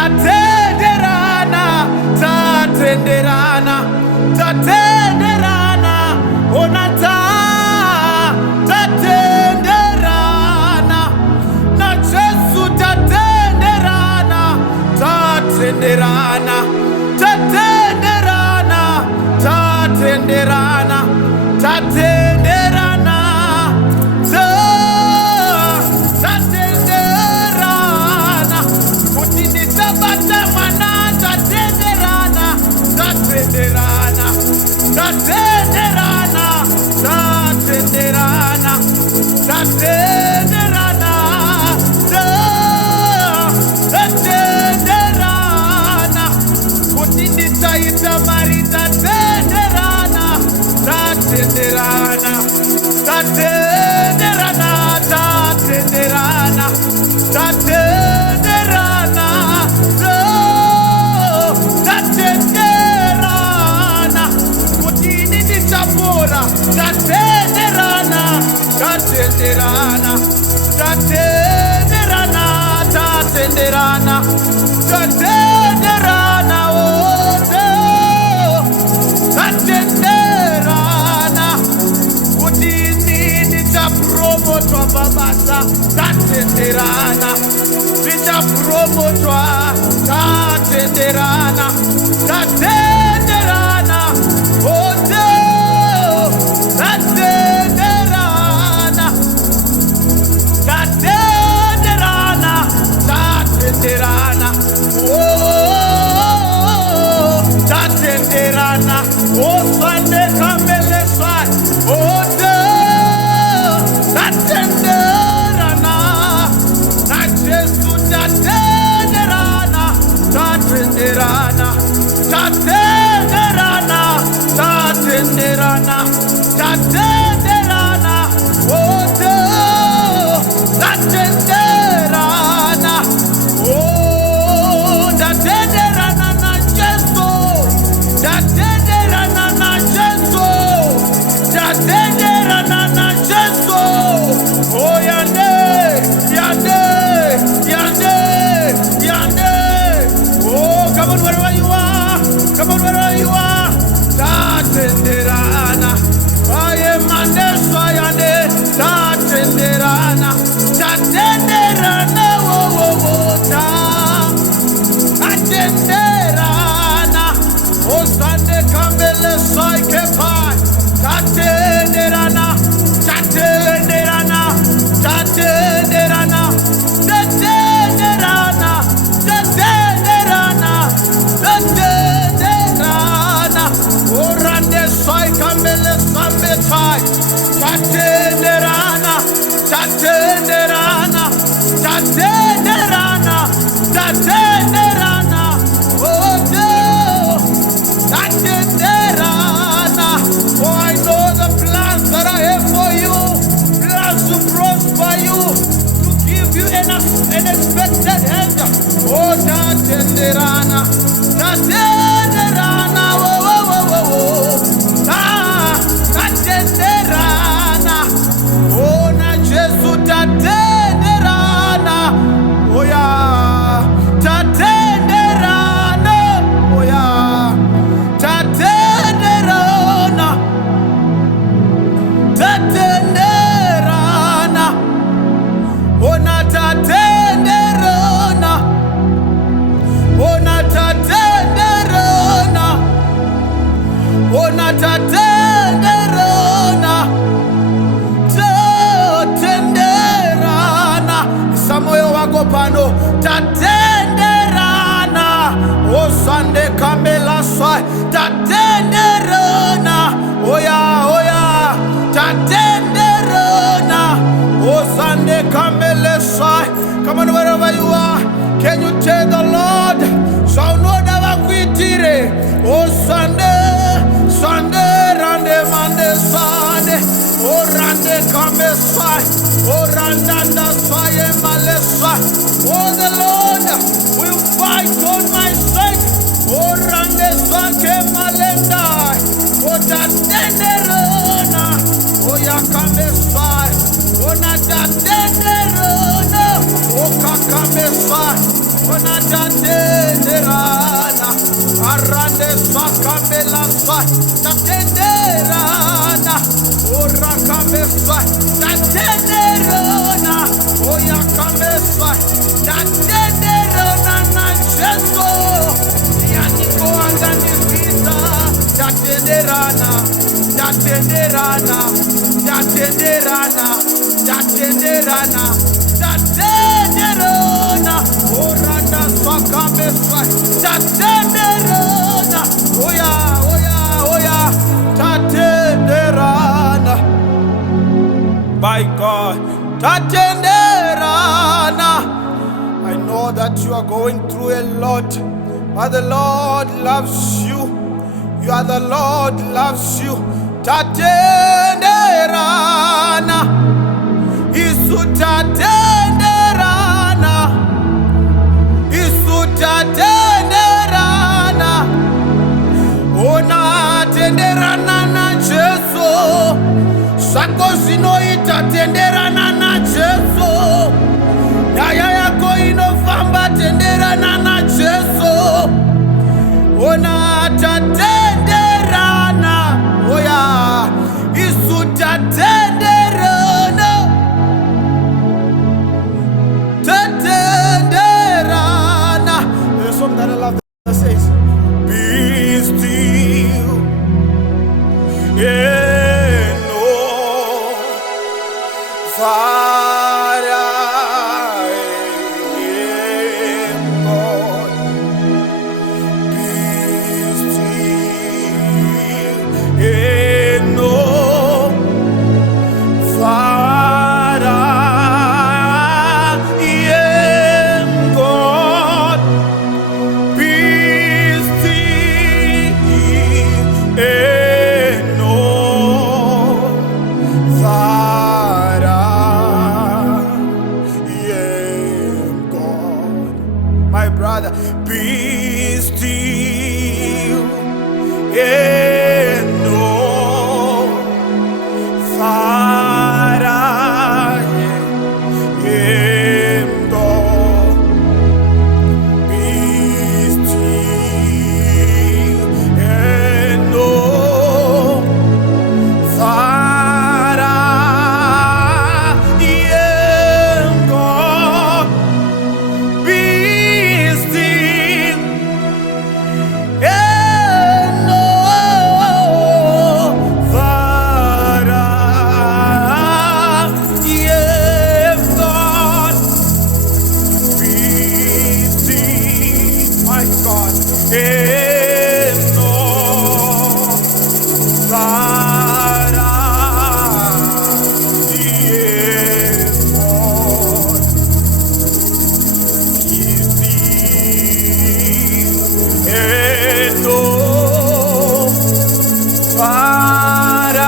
tatenderana, tatenderana, tatenderana, onata, tatenderana, NAJESU tatenderana, tatenderana, tatenderana, tatenderana, tatenderana, tatenderana, kuti ndichabata mwana, tatenderana, tatenderana, tatenderana, tatenderana, tatenderana, tatenderana, kuti ndichaita mari, tatenderana, tatenderana, tatenderana, tatenderana, tatenderana, tatenderana, kuti ndichapora, tatenderana, tatenderana, tatenderana, tatenderana, tatenderana, oh, tatenderana, kuti ndichapromotwa pabasa, tatenderana, ndichapromotwa, tatenderana, tatenderana, oh, tatenderana, tatenderana, tatenderana, oh, tatenderana, oh, Sunday kamele sai, oh, tatenderana, NAJESU tatenderana, tatenderana, tatenderana, tatenderana, tatenderana, oh, tatenderana, oh, tatenderana, NAJESU, tatenderana, NAJESU, tatenderana, NAJESU, oh, yande, yande, yande, yande, oh, come on wherever you are, come on wherever you are, tatenderana, I am Mandeswa yande, tatenderana, tatenderana, oh, oh, oh, tatenderana, oh, Sunday kambele sai kepai, tatenderana, tatenderana, tatenderana, tatenderana, tatenderana, tatenderana, oh, rande sai kambele sambetai, tatenderana, tatenderana, tatenderana, tatenderana, oh, tatenderana, oh, I know the plans that I have for you, plans to prosper you, to give you an expected end, oh, tatenderana, tatenderana, oh, oh, oh, oh, oh, tatenderana, oh, NAJESU tatenderana, oh, yeah, tatenderana, oh, yeah, tatenderana, tatenderana, oh, na tatenderana, oh, na tatenderana, oh, na tatenderana, tatenderana, samoyo wako pano, tatenderana, oh, Sunday kamela sai, tatenderana, oh, yeah, tatenderana, oh, Sunday kamele sai. Come on, wherever you are, can you tell the Lord, so no dava kuitire, oh, Sunday, Sunday, rande mande Sunday, oh, rande kame sai, oh, randanda sai male sai, oh, the Lord will fight on my side, oh, rande sai malenda, oh, tatenderana, oh, yakame sai, oh, na tatenderana, oh, kakame sai, oh, tatenderana, arande sakambela sa, tatenderana, ora kambesa, tatenderana, oya kambesa, tatenderana na Jesu, yaniko angani vita, tatenderana, tatenderana, tatenderana, tatenderana, tatenderana, oranda sakambesa, tatenderana, oya, oya, oya, tatenderana. By God, tatenderana. I know that you are going through a lot, but the Lord loves you. You are the Lord loves you. Tatenderana, Isu tatenderana, Isu tatenderana, ona tenderana na Jesu, sako zinoita tenderana na Jesu, yaya yako inofamba tenderana na Jesu, ona tatenderana, oya, Isu tatenderana, tatenderana. There's a song that I love that says, be still, yeah, know that I am God. Be still, yeah, know that I am God. Be still, and know that I am God. My brother, be still, and know that I am God. Be still and know that I am God. Be still and know that I am God. Be still, my God, and know that I am God. Be still and know that I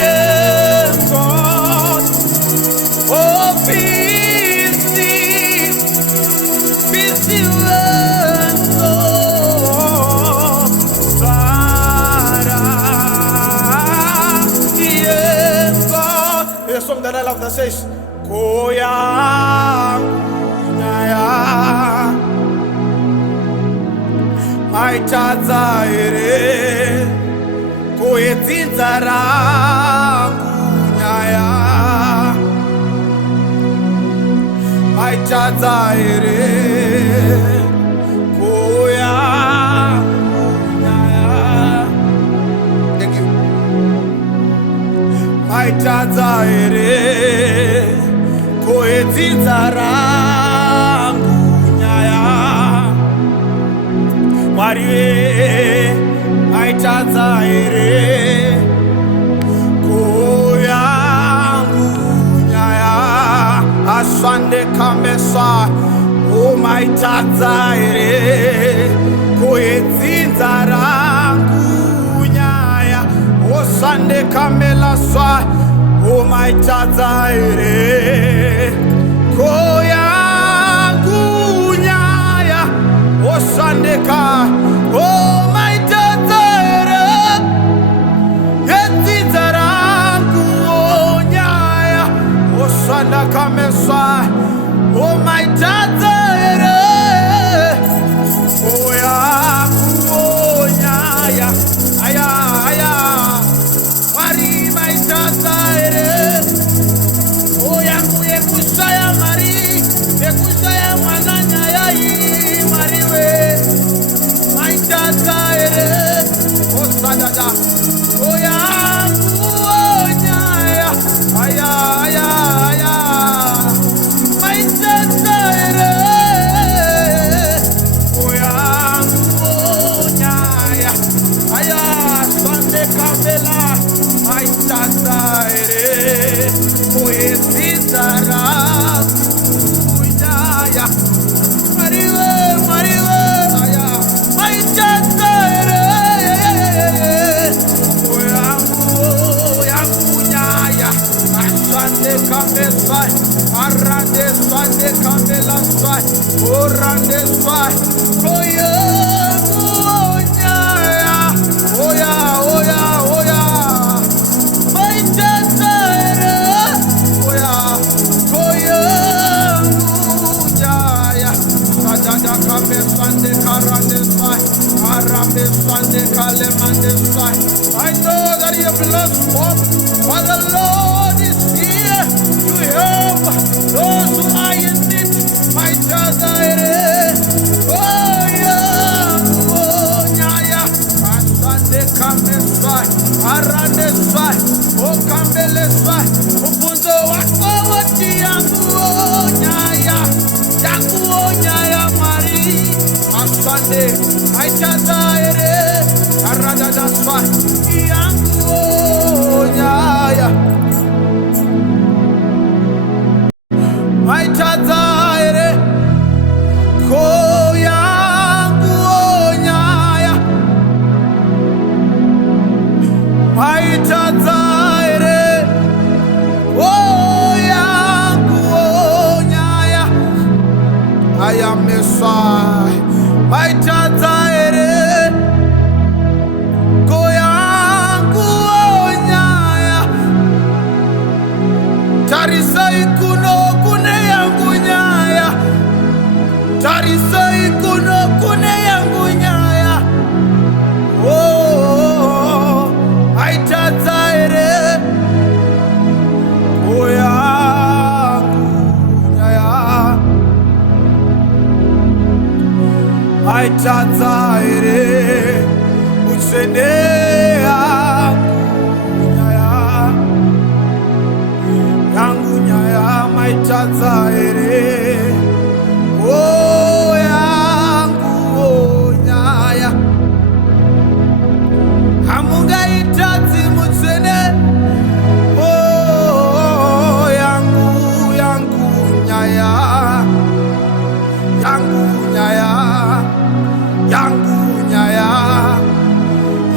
am God. Oh, be still and know that I am God. There's a song that I love that says, Yangu Nyaya Maitadza ere, koedzinza rangu nyaya. Maitadza ere, Yangu Nyaya. Thank you. Maitadza ere, koedzinza rangu nyaya. Mwari maitadza ere, Yangu Nyaya. Asande kamesa, oh maitadza ere, koedzinza rangu nyaya. Osande kamela swa, oh maitadza ere, Yangu Nyaya. Osande ka, oh maitadza ere, koedzinza rangu nyaya. Osanda kamesa, oh maitadza I know that you have lost hope, but the Lord is here to help those who are in need. My Tazare, oh Nyaya, Asande Kamesai, Arande Sai, oh Kambele Sai, Upunzo wako wati Yangu Nyaya, Yangu Nyaya Mwari, Asande, my Tazare. Aradadaswa, Yangu Nyaya Maitadza ere, ko Yangu Nyaya Maitadza ere, oh Yangu Nyaya I am Messiah Maitadza ere Tarisai kuno kune Yangu Nyaya, Tarisai kuno kune Yangu Nyaya. Oh, Maitadza ere, oh Yangu Nyaya, Maitadza ere, utsene Yangu Nyaya Maitadza ere, oh Yangu Nyaya Hamunga itadzi mutsene, oh Yangu Nyaya Yangu Nyaya Yangu Nyaya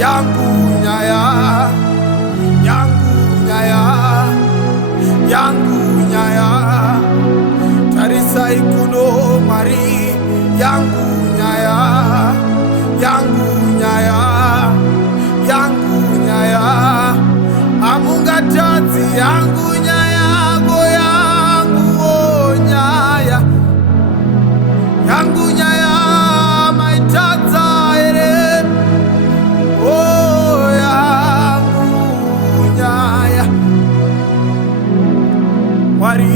Yangu Nyaya Yangu Nyaya Yangu Nyaya Tarisai kuno Mwari Yangu Nyaya Yangu Nyaya Yangu Nyaya Amunga tadzi Yangu Nyaya go Yangu Nyaya Yangu Nyaya Maitadza ere, oh Yangu Nyaya Mwari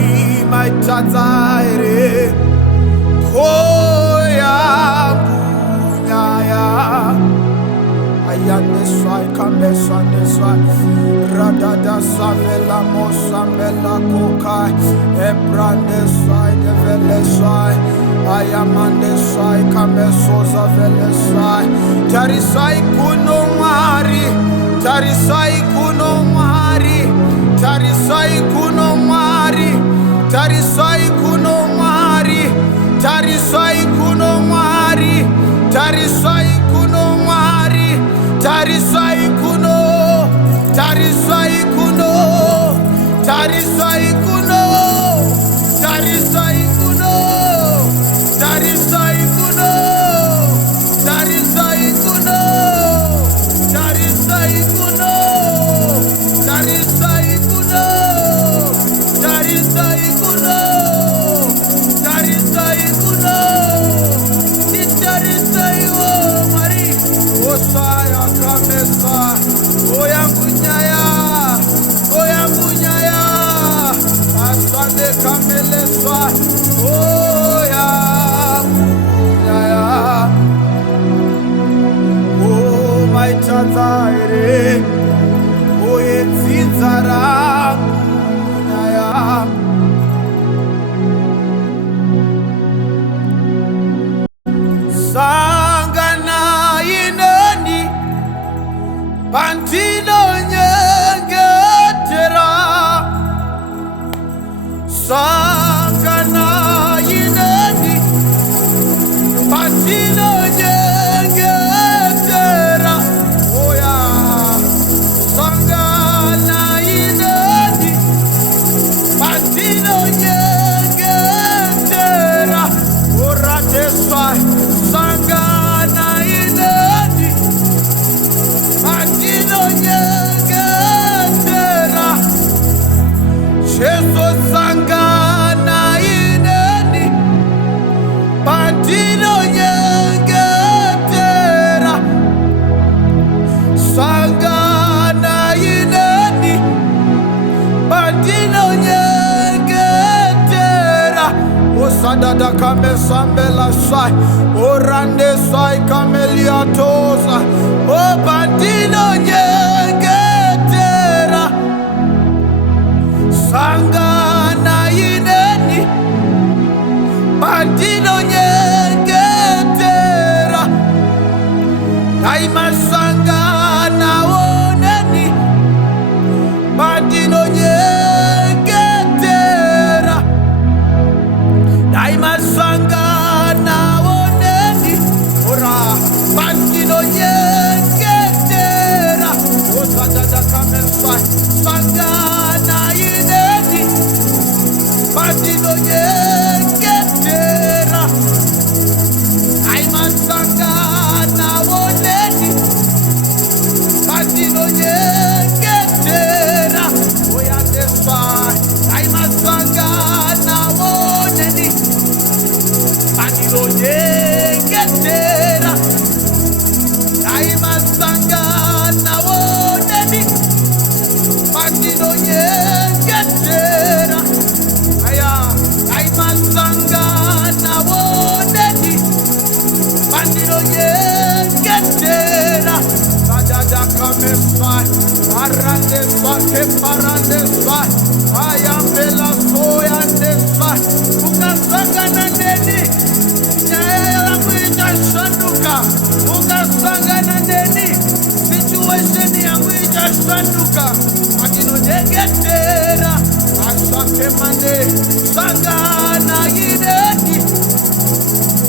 Maitadza ere, ko Yangu Nyaya Ayane swai kambesa neswai Radada savela mosambela kokai Ebrande swai nevele swai Ayamande swai kambeso zavele swai Tarisai kuno Mwari Tarisai kuno Mwari Tarisai kuno Mwari Tarisai kuno Mwari Tarisai kuno Mwari Tarisai kuno Mwari Tarisai kuno Tarisai kuno Tarisai kuno Tarisai kuno Tarisai kuno Tarisai kuno Tarisai kuno Tarisai kuno Tarisai kuno Tarisai kuno Tarisai wo Mwari Osaya kamesa O Yangu Nyaya O Yangu Nyaya Asande kameleswa O Yangu Nyaya O Maitadza ere O yedzidza rangu Nyaya Sanganai neni Patinonyengetera Sanganai neni Patinonyengetera Oh yeah Sanganai neni Patinonyengetera Oratesai kame sambela sai. Orande sai kamelia toza. O patinonyengetera. Sanganai neni. Patinonyengetera. Daima sangana oneni. Patinonyengetera. Daima sangana oneni. Ora patinonyengetera. Osa dada kamesai. Sangana ineni. Patinonyengetera. Daima sangana oneni. Patinonyengetera. Oya desai. Daima sangana oneni. Patinonyengetera. Daima sangana oneni. Patinonyengetera. Aya. Daima sangana oneni. Patinonyengetera. Sadada kamesai. Arande swake parande swai. Ayambela soyande swai. Ukasangana neni. Nyaya yangu itashanduka. Ukasangana neni. Situation yangu itashanduka. Patinonyengetera. Asake mane. Sangana ineni.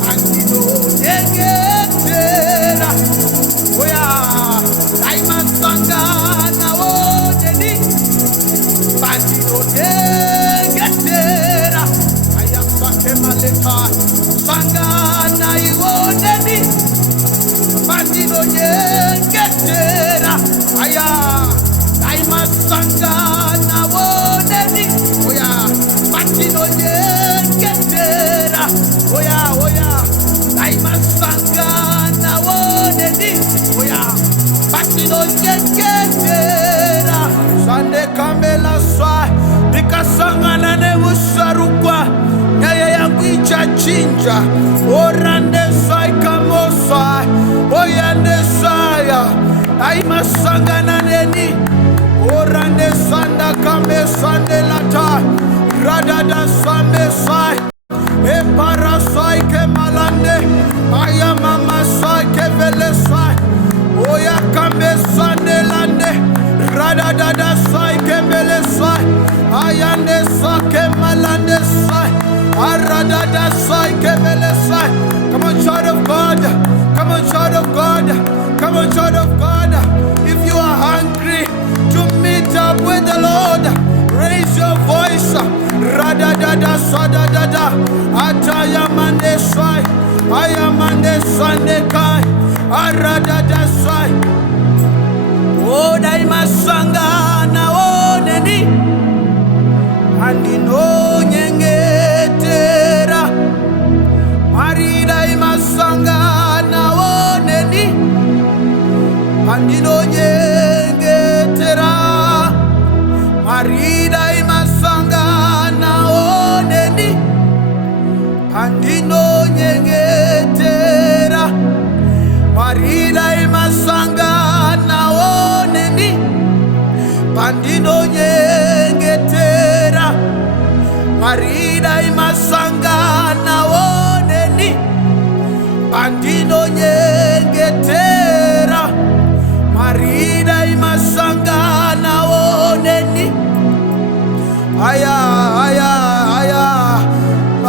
Patinonyengetera. Oya. Daima sangana oneni. Patinonyengetera. Ayasake maleta. Sangana oneni. Patinonyengetera. Aya. Daima sangana oneni. Oya. Patinonyengetera. Oya, oya. Daima sangana oneni. Oya. Patinonyengetera. Sande kamela swai. Nikasangana ne musarukwa. Nyaya yangu ichachinja. Orande sai kamosai. Oyande saya. Daima sangana neni. Orande sanda kame sande lata. Radada sambe sai. E parasai ke malande. Aya mama sai ke vele sai. Oya kame sande lande. Radada sai ke vele sai. Ayande sai ke malande sai. Aradada sai ke vele sai. Come on, child of God. Come on, child of God. Come on, child of God. If you are hungry to meet up with the Lord, raise your voice. Radadada sadadada. Atayamande sai. Ayamande sandekai. Aradada sai. O daima sangana oneni. Patinonyengetera. Mwari daima sangana oneni. Patinonyengetera. Mwari daima sangana oneni. Patinonyengetera. Mwari daima sangana oneni. Patinonyengetera. Mwari daima sangana oneni. Patinonyengetera. Mwari daima sangana oneni. Aya, aya, aya.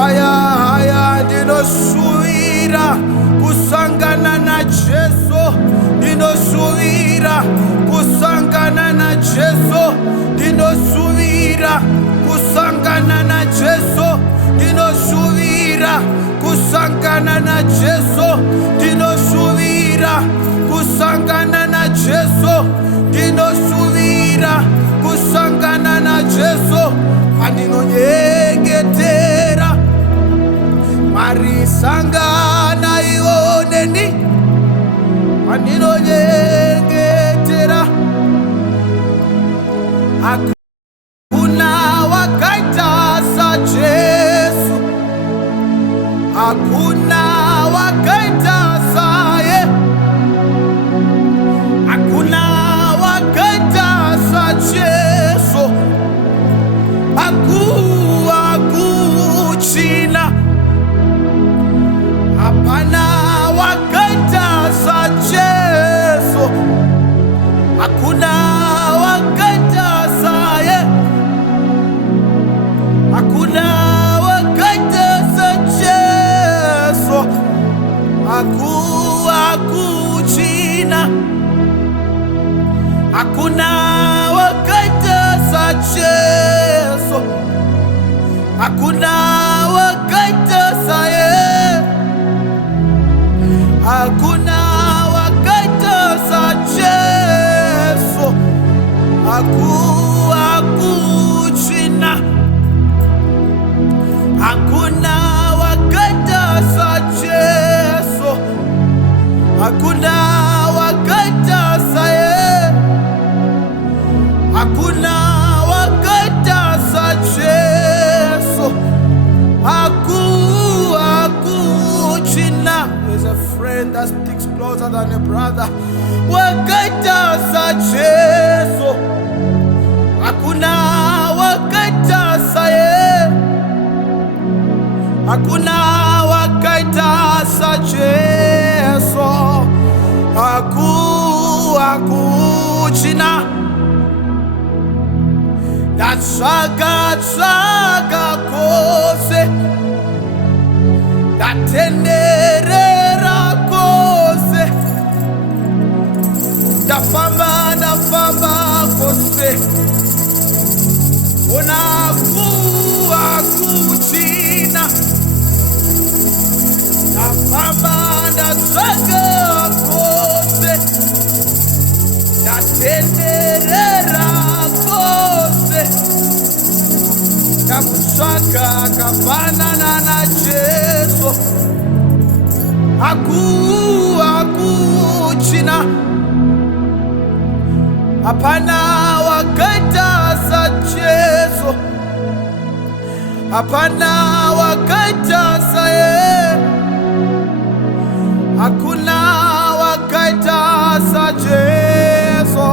Aya, aya. Ndinosuira kusangana na Jesu. Ndinosuira kusangana na Jesu. Ndinosuira kusangana na Jesu. Ndinosuira kusangana na Jesu. Ndinosuira kusangana na Jesu. Ndinosuira kusangana na Jesu. Patinonyengetera. Mwari sangana ioneni. Patinonyengetera. Hakuna wakaita sa Jesu. hakuchina, hakuna wakaita sacheso, hakuna wakaita saye, hakuna wakaita sacheso, hakuchina, hakuna wakaita sacheso, hakuna wakaita saye, hakuna wakaita sacheso, hakuchina. There's a friend that sticks closer than a brother. Wakaita sacheso, hakuna wakaita saye, hakuna wakaita sacheso, hakuchina. Datsvaga kose, datenderera kose, dafamba kose, hakuchina. Dafamba datsvaga kose, datenderera kose, dakutsvaka kafanana naJesu, hakuchina. Hapana wakaita sajesu, hapana wakaita saye, hakuna wakaita sajesu,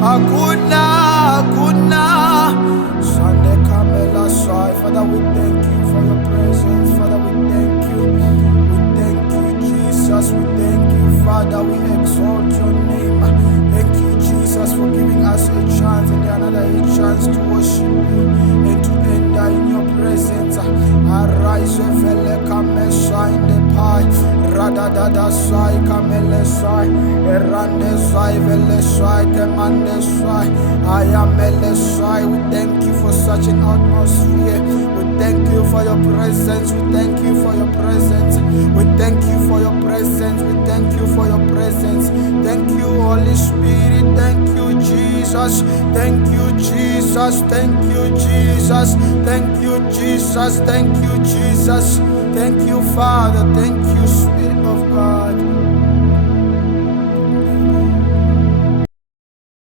hakuna. Sunday Kamela Sai. Father, we thank you for your presence. Father, we thank you. We thank you, Jesus. We thank you, Father. We exalt your name. Thank you, Jesus, for giving us a chance and another chance to worship you and to enter in your presence. Arise, Vele Kamesha in the pie. Radadada Sai Kamele Sai. Erande Sai Vele Sai Kemande Sai. I am Ele Sai. We thank you for such an atmosphere. We thank you for your presence. We thank you for your presence. We thank you for your presence. We thank you for your presence. Thank you, Holy Spirit. Thank you, Jesus. Thank you, Jesus. Thank you, Jesus. Thank you, Jesus. Thank you, Jesus. Thank you, Father. Thank you, Spirit.